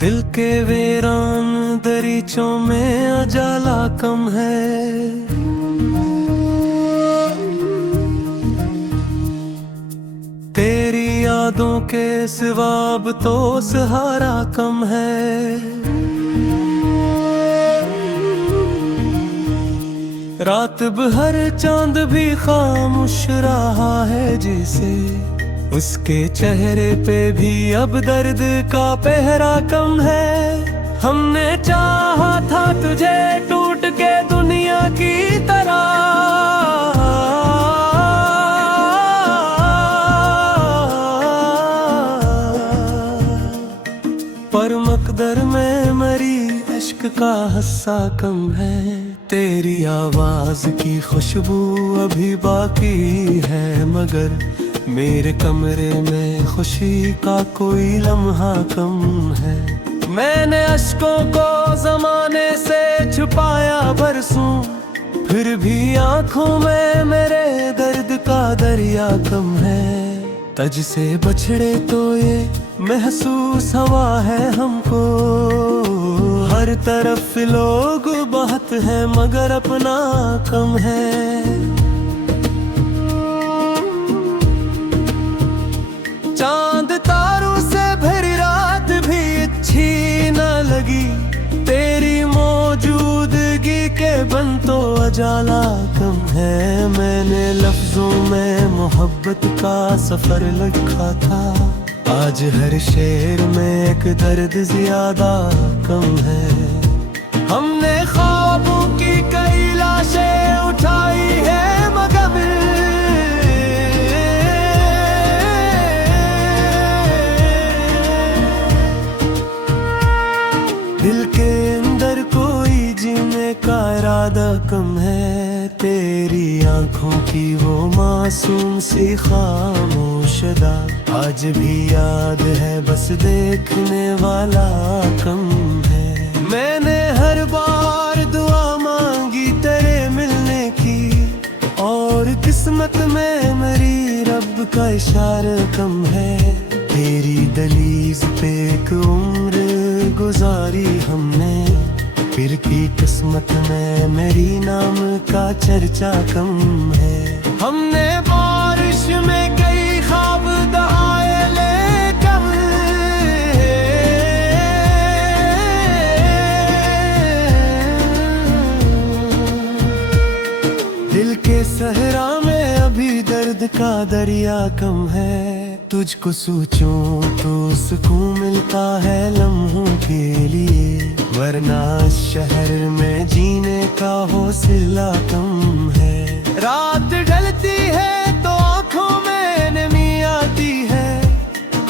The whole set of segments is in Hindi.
दिल के वीरान दरीचों में उजाला कम है। तेरी यादों के सिवा अब तो सहारा कम है। रात भर चांद भी खामोश रहा है जिसे, उसके चेहरे पे भी अब दर्द का पहरा कम है। हमने चाहा था तुझे टूट के दुनिया की तरह, पर मकदर में मरी इश्क का हस्सा कम है। तेरी आवाज की खुशबू अभी बाकी है, मगर मेरे कमरे में खुशी का कोई लम्हा कम है। मैंने अश्कों को जमाने से छुपाया बरसों, फिर भी आंखों में मेरे दर्द का दरिया कम है। तज से बछड़े तो ये महसूस हवा है हमको, हर तरफ लोग बहुत हैं मगर अपना कम है। चांद तारों से भरी रात भी अच्छी न लगी, तेरी मौजूदगी के बन तो उजाला कम है। मैंने लफ्जों में मोहब्बत का सफर लिखा था, आज हर शेर में एक दर्द ज्यादा कम है। हमने ख्वाबों की कई लाशें उठाई है मगर दिल के अंदर कोई जीने का इरादा कम है। तेरी आंखों की वो मासूम सी खामोशदा आज भी याद है, बस देखने वाला कम है। मैंने हर बार दुआ मांगी तेरे मिलने की, और किस्मत में मेरी रब का इशारा कम है। तेरी दहलीज पे एक उम्र गुजारी हमने, फिर की किस्मत में मेरी नाम का चर्चा कम है। हमने बारिश में कई ख्वाब दहाए लेकर, दिल के सहरा में अभी दर्द का दरिया कम है। तुझको सोचूं तो सुकून मिलता है लम्हों के लिए, वरना शहर में जीने का हौसला कम है। रात ढलती है तो आंखों में नमी आती है,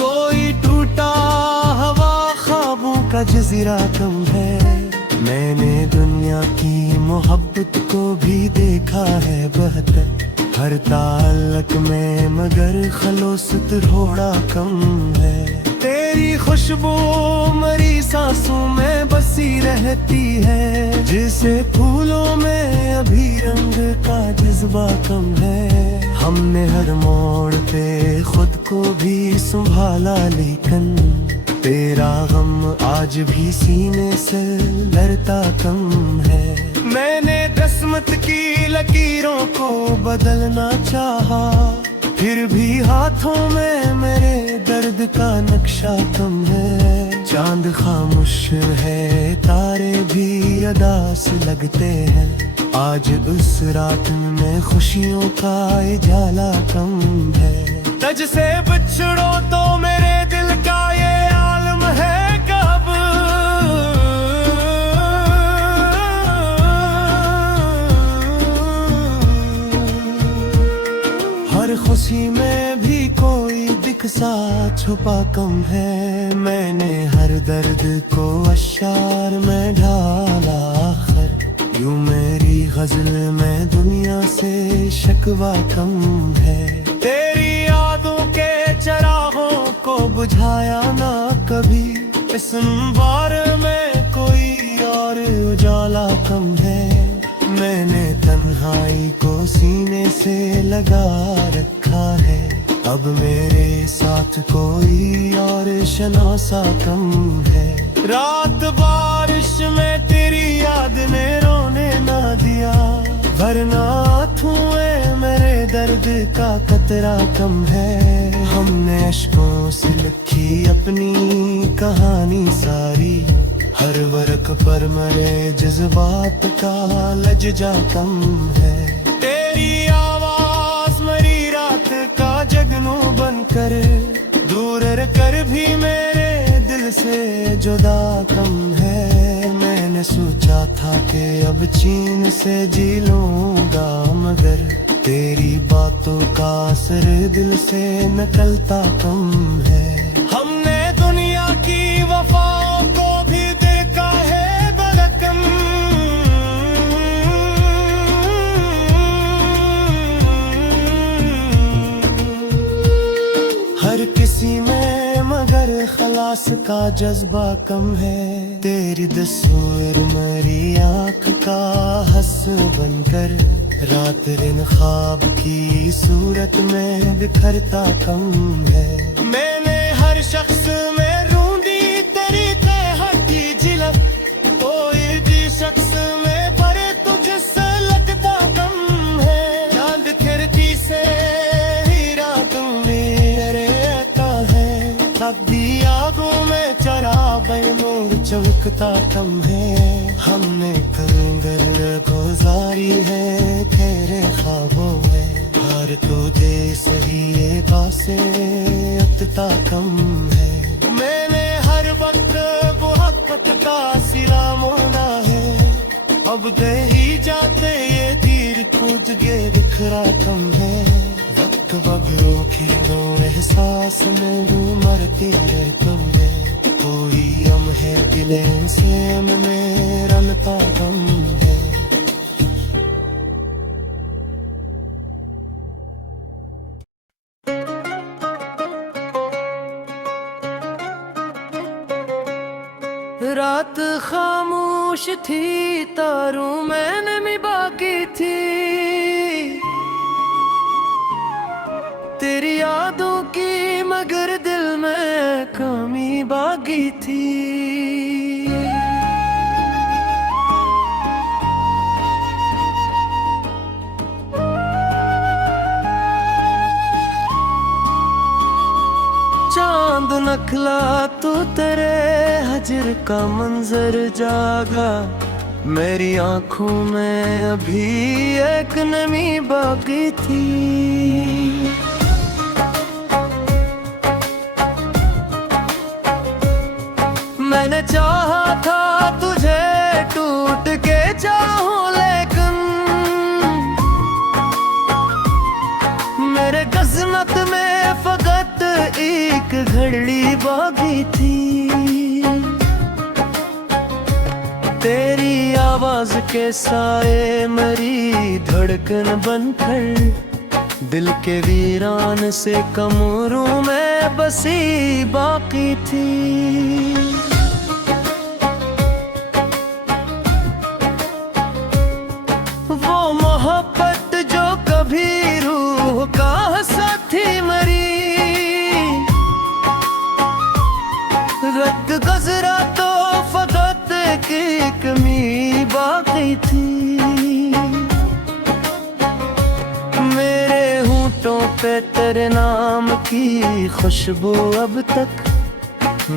कोई टूटा हवा ख्वाबों का जजीरा कम है। मैंने दुनिया की मोहब्बत को भी देखा है बेहतर, हर ताल्लुक में मगर खलोसत थोड़ा कम है। तेरी खुशबू मरी सांसों में बसी रहती है, जिसे फूलों में अभी रंग का जज्बा कम है। हमने हर मोड़ पे खुद को भी संभाला, लेकिन तेरा गम आज भी सीने से लड़ता कम है। मैंने किस्मत की लकीरों को बदलना चाहा, फिर भी हाथों में मेरे दर्द का नक्शा कम है। चांद खामोश है, तारे भी अदास लगते हैं, आज उस रात में खुशियों का उजाला कम है। तज से बिछड़ो तो मेरे दिल का ये आलम है कब, हर खुशी में भी कोई दिख सा छुपा कम है। मैंने हर दर्द को अशार में ढाला आखिर, यूं मेरी गजल में दुनिया से शकवा कम है। तेरी यादों के चरागों को बुझाया ना कभी, इस बार में कोई और उजाला कम है। मैंने तन्हाई को सीने से लगा रखा है, अब मेरे साथ कोई और शनासा कम है। रात बारिश में तेरी याद ने रोने ना दिया, वरना धुएं मेरे दर्द का कतरा कम है। हमने अश्कों से लिखी अपनी कहानी सारी, हर वर्क पर मरे जज्बात का लज्जा कम है। तेरी आवाज मरी रात का जगनू बनकर, दूर कर भी मेरे दिल से जुदा कम है। मैंने सोचा था कि अब चैन से जी लूंगा, मगर तेरी बातों का असर दिल से निकलता कम है। हमने दुनिया की वफाओं को भी देखा है बलकम, हर किसी में मगर खलास का जज्बा कम है। तेरी तस्वीर मेरी आँख का हंस बनकर, रात दिन ख्वाब की सूरत में बिखरता कम है। मैंने हर शख्स में ढूंढी तेरी हटी झलक, कोई भी शख्स में पर तुझसे लगता कम है। चांद खिड़की से हीरा तुम मेरे आता है, तब भी आगों में चराग़ नूर चमकता कम है। हमने कंगर गुजारी है तेरे ख्वाबों में, हर तो दे सही ये पासे अतता कम है। मैंने हर वक्त मोहब्बत का सिला मोना है, अब गए ही जाते ये तीर कूद के बिखरा कम है। वक्त बगलों के दो एहसास में मरती है तुम है, कोई हम है दिले से में रनता कम है। रात खामोश थी, तारों मैंने भी बाकी थी, तेरी यादों की मगर दिल में कमी बाकी थी। चांद नखला तो तेरे हजर का मंजर जागा, मेरी आंखों में अभी एक नमी बाकी थी। मैंने चाहा था तुझे टूट के चाहूं, लेकिन मेरे किस्मत में फकत एक घड़ी बाकी थी। तेरी आवाज के साए मरी धड़कन बनकर, दिल के वीरान से कमरों में बसी बाकी थी। वो मोहब्बत जो कभी रूह का साथी मरी, रक्त गुजरा तो फकत की कमी बाकी थी। मेरे होंठों पे तेरे नाम की खुशबू अब तक,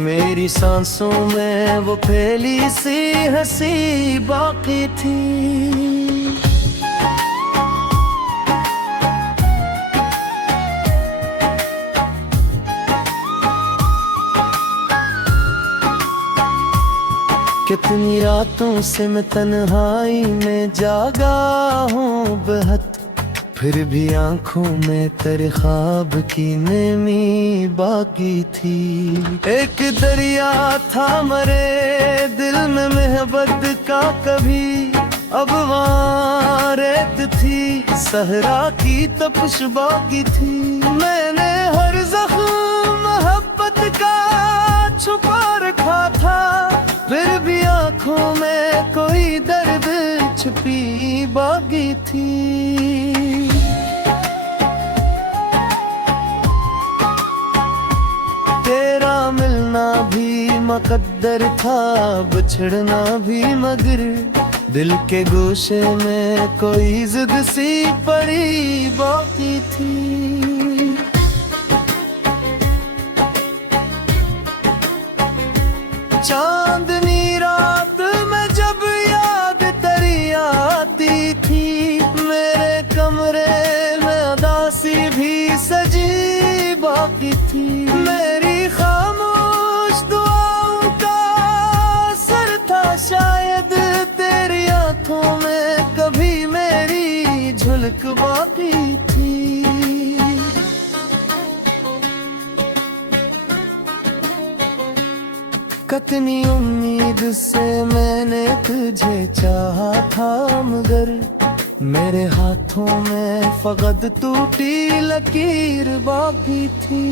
मेरी सांसों में वो फैली सी हंसी बाकी थी। कितनी रातों से मैं तन्हाई में जागा हूँ बेहद, फिर भी आंखों में तेरे ख्वाब की नमी बाकी थी। एक दरिया था मरे दिल में मोहब्बत का कभी, अब वहाँ रेत थी, सहरा की तपश बाकी थी। मैंने हर जख्म मोहब्बत का छुपा रखा था, फिर भी आंखों में कोई दर्द छुपी बाकी थी। मुकद्दर था बिछड़ना भी, मगर दिल के गोशे में कोई जिद सी पड़ी बाकी थी। चांदनी रात में जब याद तेरी आती थी, मेरे कमरे में उदासी भी सजी बाकी थी। मेरी खामोश दुआओं का असर था शायद, तेरी आंखों में कभी मेरी झलक बाकी थी। कितनी उम्मीद से मैंने तुझे चाहा था, मगर मेरे हाथों में फकत टूटी लकीर बाकी थी।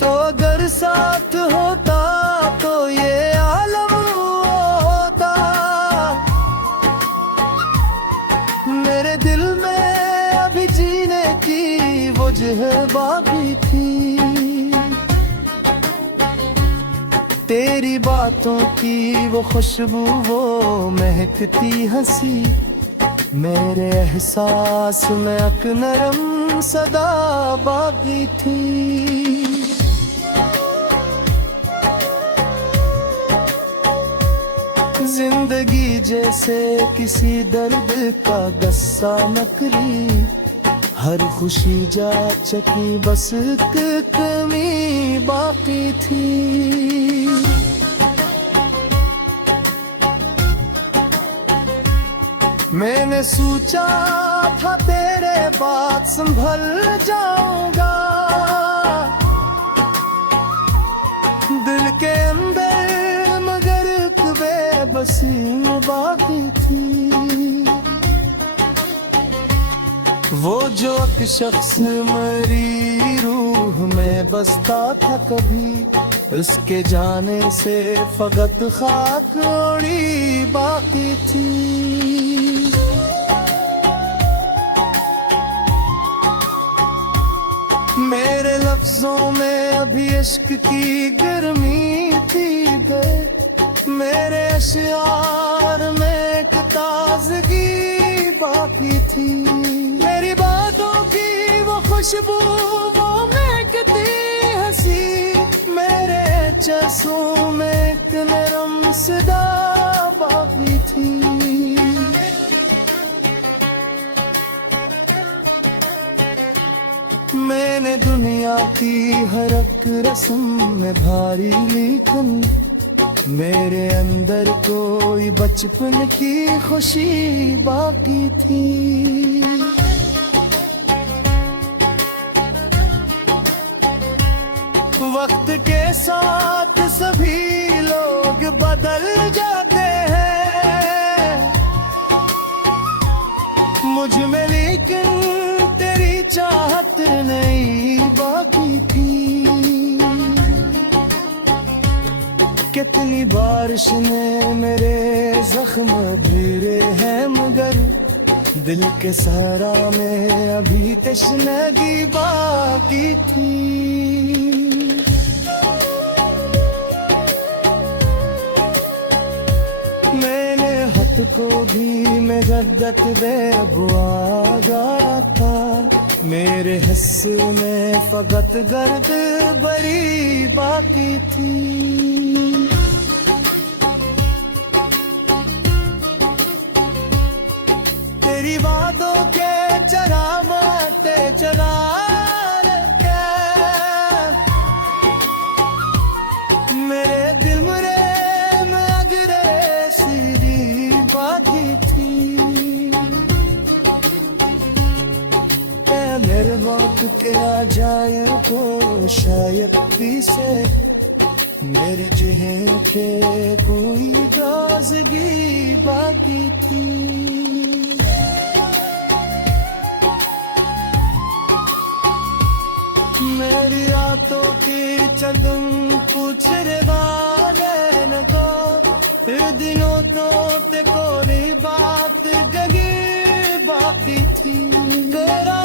तो अगर साथ होता तो ये आलम होता, मेरे दिल में अभी जीने की वजह बाकी थी। तेरी बातों की वो खुशबू, वो महकती हंसी, मेरे एहसास में अक नरम सदा बाकी थी। जिंदगी जैसे किसी दर्द का गस्सा नकली, हर खुशी जा चकी बस एक कमी बाकी थी। मैंने सोचा था तेरे बाद संभल जाऊंगा, दिल के अंदर मगर एक बेबसी बाकी थी। वो जो एक शख्स मेरी रूह में बसता था कभी, उसके जाने से फकत खाक उड़ी बाकी थी। मेरे लफ्जों में अभी इश्क की गर्मी थी गए, मेरे अशियार में एक ताजगी बाकी थी। मेरी बातों की वो खुशबू, वो महकती हंसी, मेरे चश्मों में एक नरम सदा बाकी थी। मैंने दुनिया की हर एक रस्म में भारी लेकिन मेरे अंदर कोई बचपन की खुशी बाकी थी। वक्त के साथ सभी लोग बदल जाते हैं, मुझ में लेकिन तेरी चाहत नहीं बाकी थी। कितनी बारिश ने मेरे जख्म भीरे हैं, मगर दिल के सहरा में अभी तशनगी बाकी थी। मैंने हथ को भी मैं जद्दत बेबुआ गाया था, मेरे हिस्से में फकत गर्द बड़ी बाकी थी। तेरी बातों के चरामाते चरा रखे, मेरे दिल में अगरे सीधी बाकी थी। मेरे वक्त के आ जाए तो शायद भी से मेरे चेहरे पे कोई ताजगी बाकी थी। मेरी रातों की चंदन पूछने वाले न को, दिनों तो ते कोई बात गगी बाकी थी। तेरा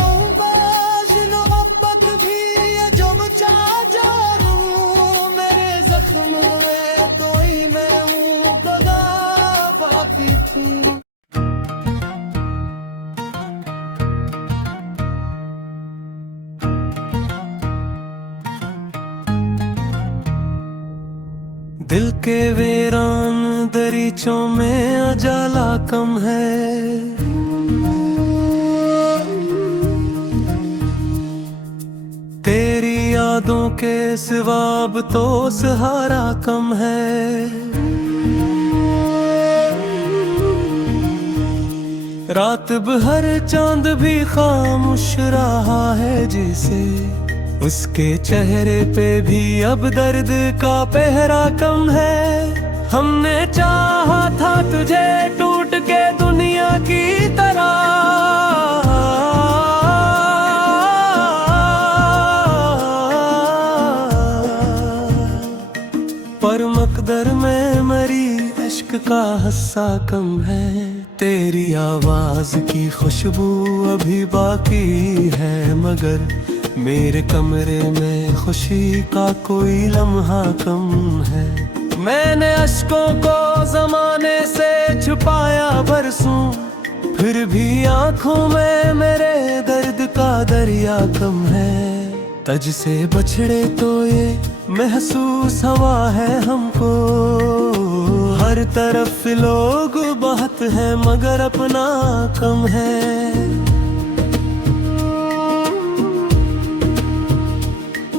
दिल के वीरान दरीचों में उजाला कम है। तेरी यादों के सिवा अब तो सहारा कम है। रात भर चांद भी खामोश रहा है जिसे, उसके चेहरे पे भी अब दर्द का पहरा कम है। हमने चाहा था तुझे टूट के दुनिया की तरह, पर मकदर में मरी इश्क का हस्सा कम है। तेरी आवाज की खुशबू अभी बाकी है, मगर मेरे कमरे में खुशी का कोई लम्हा कम है। मैंने अश्कों को जमाने से छुपाया बरसों, फिर भी आंखों में मेरे दर्द का दरिया कम है। तज से बछड़े तो ये महसूस हवा है हमको, हर तरफ लोग बहुत हैं मगर अपना कम है।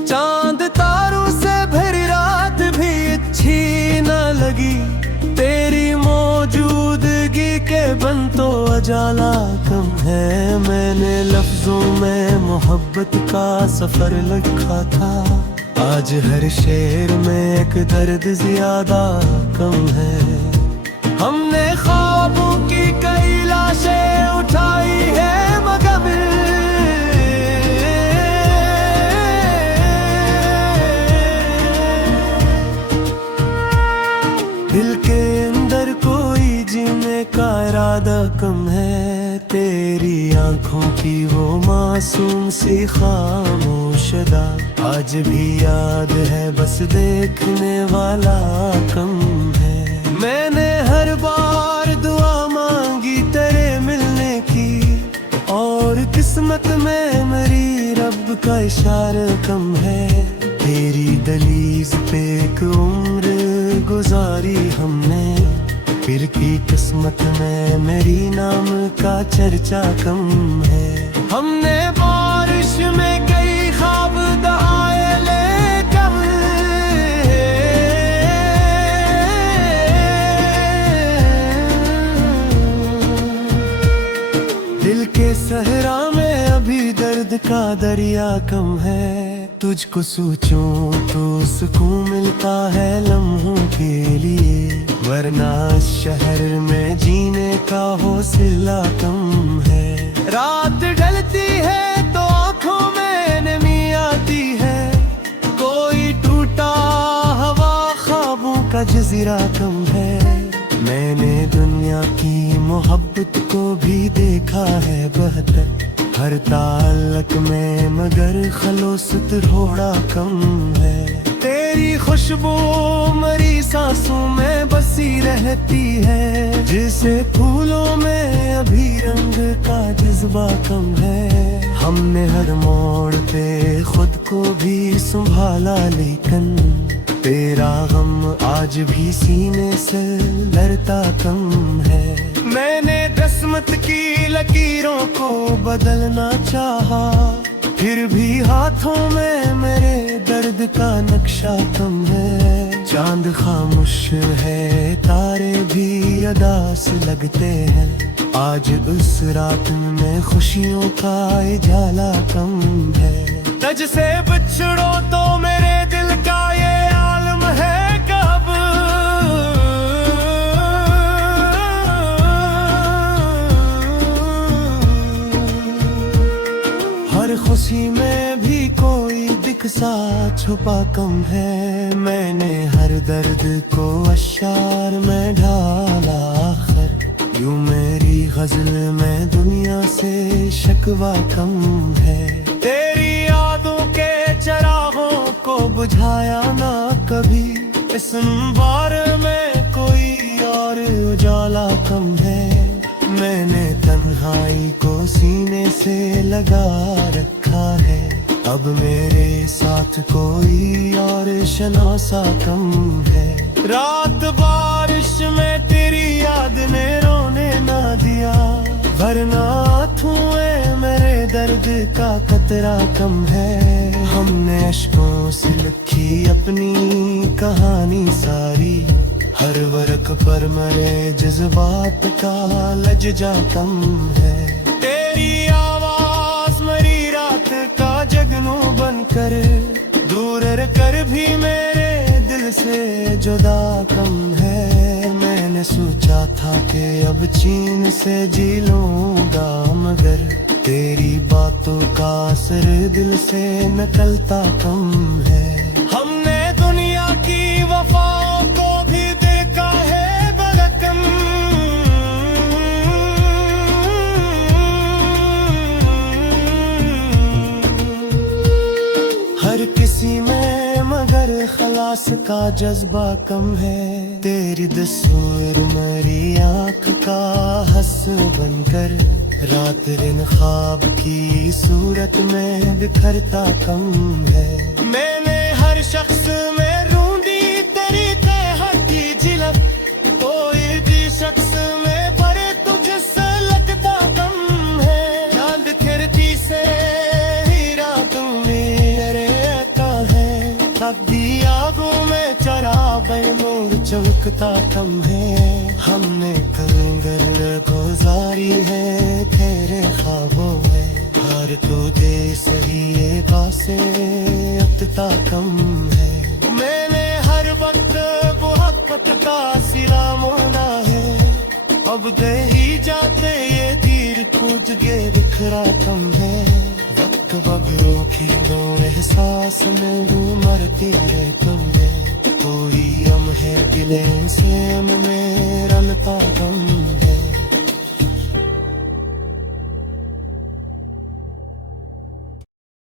चांद तारों से भरी रात भी अच्छी न लगी, तेरी मौजूदगी के बन तो उजाला कम है। मैंने लफ्जों में मोहब्बत का सफर लिखा था, आज हर शेर में एक दर्द ज्यादा कम है। हमने ख्वाबों की कई लाशें उठाई है मगर दिल के अंदर कोई जीने का इरादा कम है। तेरी आंखों की वो मासूम सी खामोशदा आज भी याद है, बस देखने वाला कम है। मैंने हर बार दुआ मांगी तेरे मिलने की, और किस्मत में मेरी रब का इशारा कम है। तेरी दहलीज पे एक उम्र गुजारी हमने, फिर की किस्मत में मेरी नाम का चर्चा कम है। हमने बारिश में कई ख्वाब दहाए लेकर, दिल के सहरा में अभी दर्द का दरिया कम है। तुझको सोचूं तो सुकून मिलता है लम्हों के लिए, वरना शहर में जीने का हौसला कम है। रात ढलती है तो आंखों में नमी आती है, कोई टूटा हवा ख्वाबों का जजीरा कम है। मैंने दुनिया की मोहब्बत को भी देखा है बेहतर, हर ताल्लुक में मगर खलोस थोड़ा कम है। तेरी खुशबू मरी सांसों में बसी रहती है, जिसे फूलों में अभी रंग का जज्बा कम है। हमने हर मोड़ पे खुद को भी संभाला, लेकिन तेरा गम आज भी सीने से लड़ता कम है। मैंने किस्मत की लकीरों को बदलना चाहा, फिर भी हाथों में मेरे दर्द का नक्शा कम है। चांद खामोश है, तारे भी अदास लगते हैं, आज उस रात में खुशियों का उजाला कम है। तज से बिछड़ो तो मेरे दिल का ये आलम है कब, हर खुशी में भी कोई दिख सा छुपा कम है। मैंने हर दर्द को अशार में ढाला आखिर, यूं मेरी गजल में दुनिया से शिकवा कम है। तेरी यादों के चरागों को बुझाया ना कभी, इस बार में कोई और उजाला कम है। मैंने तन्हाई को सीने से लगा रखा है, अब मेरे साथ कोई और शनासा कम है। रात बारिश में तेरी याद ने रोने ना दिया, वरना धुएं मेरे दर्द का कतरा कम है। हमने अश्कों से लिखी अपनी कहानी सारी, हर वर्क पर मरे जज्बात का लज्जा कम है। तेरी आवाज मरी रात का जगनू बनकर, दूर कर भी मेरे दिल से जुदा कम है। मैंने सोचा था कि अब चैन से जी लूंगा, मगर तेरी बातों का असर दिल से निकलता कम है। हमने दुनिया की वफाओं को भी देखा है बरकम, हर किसी में मगर खलास का जज्बा कम है। तेरी तस्वीर मेरी आँख का हंस बनकर, रात दिन ख्वाब की सूरत में बिखरता कम है। मैंने हर शख्स में ढूंढी तेरी तह की झलक, कोई भी शख्स में पर तुझसे लगता कम है। चांद खिड़की से हीरा तुम मेरे का है, तब भी आगों में चराग़ नूर चमकता कम है। हमने कंगन गुजारी है तेरे ख्वाबों में, हर तू दे सही ये बातें अतता कम है। मैंने हर वक्त मोहब्बत का सिला मोना है, अब दे ही जाते ये तीर कूद के बिखरा कम है। वक्त बगलों की दो एहसास में मरती है तुम है, कोई हम है दिले से में रलता कम